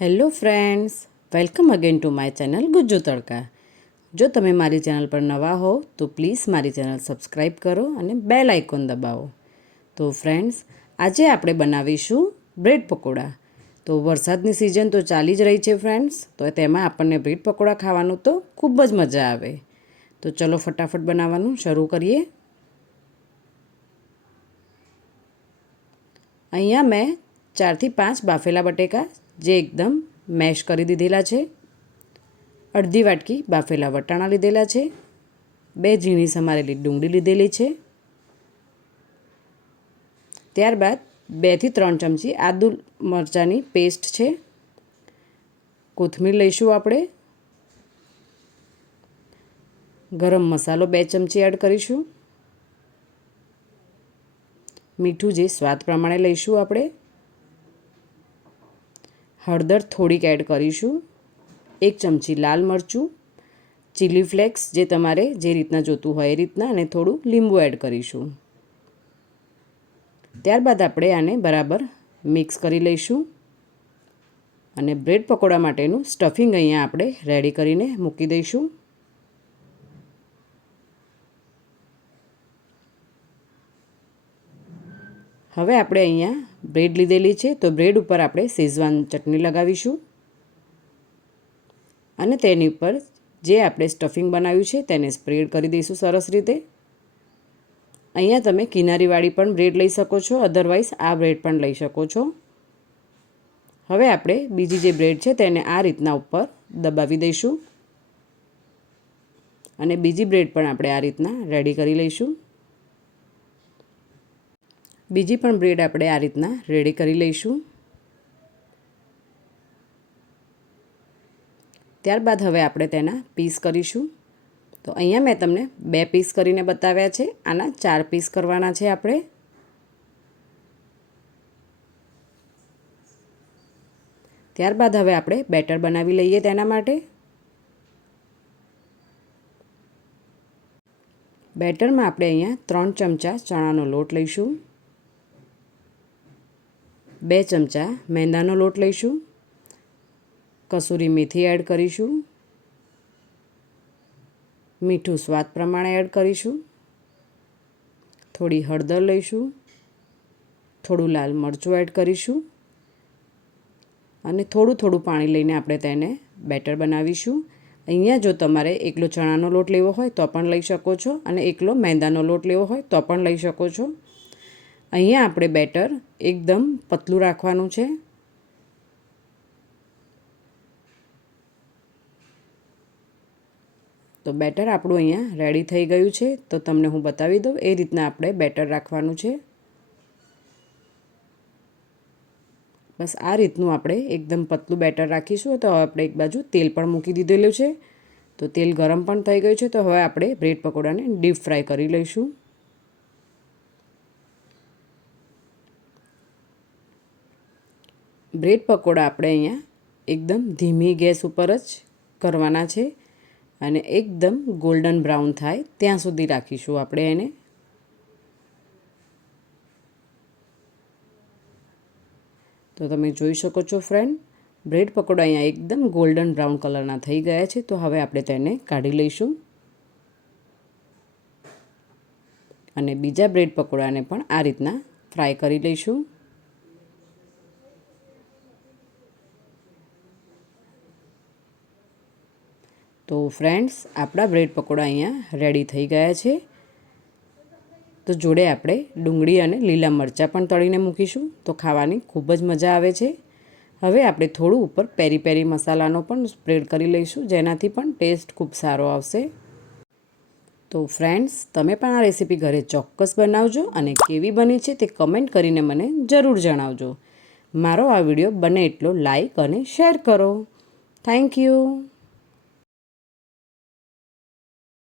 Hello friends, welcome again to my channel Gujju તડકા. જો તમે મારી ચેનલ પર નવા હો તો પ્લીઝ મારી ચેનલ સબસ્ક્રાઈબ કરો અને બેલ આઇકોન દબાવો. તો ફ્રેન્ડ્સ, આજે આપણે બનાવીશું બ્રેડ પકોડા. તો વરસાદની સિઝન તો ચાલી જ રહી છે ફ્રેન્ડ્સ, તો તેમાં આપણને બ્રેડ પકોડા ખાવાનું તો ખૂબ જ મજા આવે. તો ચલો ફટાફટ બનાવવાનું શરૂ કરીએ. અહીંયા મેં 4 થી 5 બાફેલા બટેકા જે એકદમ મેશ કરી દીધેલા છે, અડધી વાટકી બાફેલા વટાણા લીધેલા છે, 2 ઝીણી સમારેલી ડુંગળી લીધેલી છે, ત્યારબાદ 2 થી 3 ચમચી આદુ મરચાંની પેસ્ટ છે, કોથમીર લઈશું આપણે, ગરમ મસાલો 2 ચમચી એડ કરીશું, મીઠું જે સ્વાદ પ્રમાણે લઈશું આપણે, હળદર થોડીક એડ કરીશું, 1 ચમચી લાલ મરચું, ચીલી ફ્લેક્સ જે તમારે જે રીતના જોતું હોય એ રીતના, અને થોડું લીંબુ એડ કરીશું. ત્યારબાદ આપણે આને બરાબર મિક્સ કરી લઈશું અને બ્રેડ પકોડા માટેનું સ્ટફિંગ અહીંયા આપણે રેડી કરીને મૂકી દઈશું. હવે આપણે અહીંયા બ્રેડ લીધેલી છે, તો બ્રેડ ઉપર આપણે શેઝવાન ચટણી લગાવીશું અને તેની ઉપર જે આપણે સ્ટફિંગ બનાવ્યું છે તેને સ્પ્રેડ કરી દઈશું સરસ રીતે. અહીંયા તમે કિનારીવાળી પણ બ્રેડ લઈ શકો છો, અધરવાઇઝ આ બ્રેડ પણ લઈ શકો છો. હવે આપણે બીજી જે બ્રેડ છે તેને આ રીતના ઉપર દબાવી દઈશું અને બીજી બ્રેડ પણ આપણે આ રીતના રેડી કરી લઈશું. બીજી પણ બ્રેડ આપણે આ રીતના રેડી કરી લઈશું. ત્યારબાદ હવે આપણે તેના પીસ કરીશું. તો અહીંયા મેં તમને 2 પીસ કરીને બતાવ્યા છે, આના 4 પીસ કરવાના છે આપણે. ત્યારબાદ હવે આપણે બેટર બનાવી લઈએ તેના માટે. બેટરમાં આપણે અહીંયા 3 ચમચા ચણાનો લોટ લઈશું, 2 ચમચા મેંદાનો લોટ લઈશું, કસૂરી મેથી એડ કરીશું, મીઠું સ્વાદ પ્રમાણે એડ કરીશું, થોડી હળદર લઈશું, થોડું લાલ મરચું એડ કરીશું અને થોડું પાણી લઈને આપણે તેને બેટર બનાવીશું. અહીંયા જો તમારે એકલો ચણાનો લોટ લેવો હોય તો પણ લઈ શકો છો અને એકલો મેંદાનો લોટ લેવો હોય તો પણ લઈ શકો છો. અહીંયા આપણે બેટર એકદમ પતલું રાખવાનું છે. તો બેટર આપણું અહીંયા રેડી થઈ ગયું છે. તો તમને હું બતાવી દઉં એ રીતના આપણે બેટર રાખવાનું છે. બસ આ રીતનું આપણે એકદમ પતલું બેટર રાખીશું. તો હવે આપણે એક બાજુ તેલ પણ મૂકી દીધેલું છે, તો તેલ ગરમ પણ થઈ ગયું છે. તો હવે આપણે બ્રેડ પકોડાને ડીપ ફ્રાય કરી લઈશું. બ્રેડ પકોડા આપણે અહીંયા એકદમ ધીમી ગેસ ઉપર જ કરવાના છે અને એકદમ ગોલ્ડન બ્રાઉન થાય ત્યાં સુધી રાખીશું આપણે એને. તો તમે જોઈ શકો છો ફ્રેન્ડ, બ્રેડ પકોડા અહીંયા એકદમ ગોલ્ડન બ્રાઉન કલરના થઈ ગયા છે. તો હવે આપણે તેને કાઢી લઈશું અને બીજા બ્રેડ પકોડાને પણ આ રીતના ફ્રાય કરી લઈશું. તો ફ્રેન્ડ્સ, આપણા બ્રેડ પકોડા અહીંયા રેડી થઈ ગયા છે. તો જોડે આપણે ડુંગળી અને લીલા મરચાં પણ તળીને મૂકીશું, તો ખાવાની ખૂબ જ મજા આવે છે. હવે આપણે થોડું ઉપર પેરી પેરી મસાલાનો પણ સ્પ્રેડ કરી લઈશું, જેનાથી પણ ટેસ્ટ ખૂબ સારો આવશે. તો ફ્રેન્ડ્સ, તમે પણ આ રેસીપી ઘરે ચોક્કસ બનાવજો અને કેવી બની છે તે કમેન્ટ કરીને મને જરૂર જણાવજો. મારો આ વિડીયો બને એટલો લાઈક અને શેર કરો. Thank you.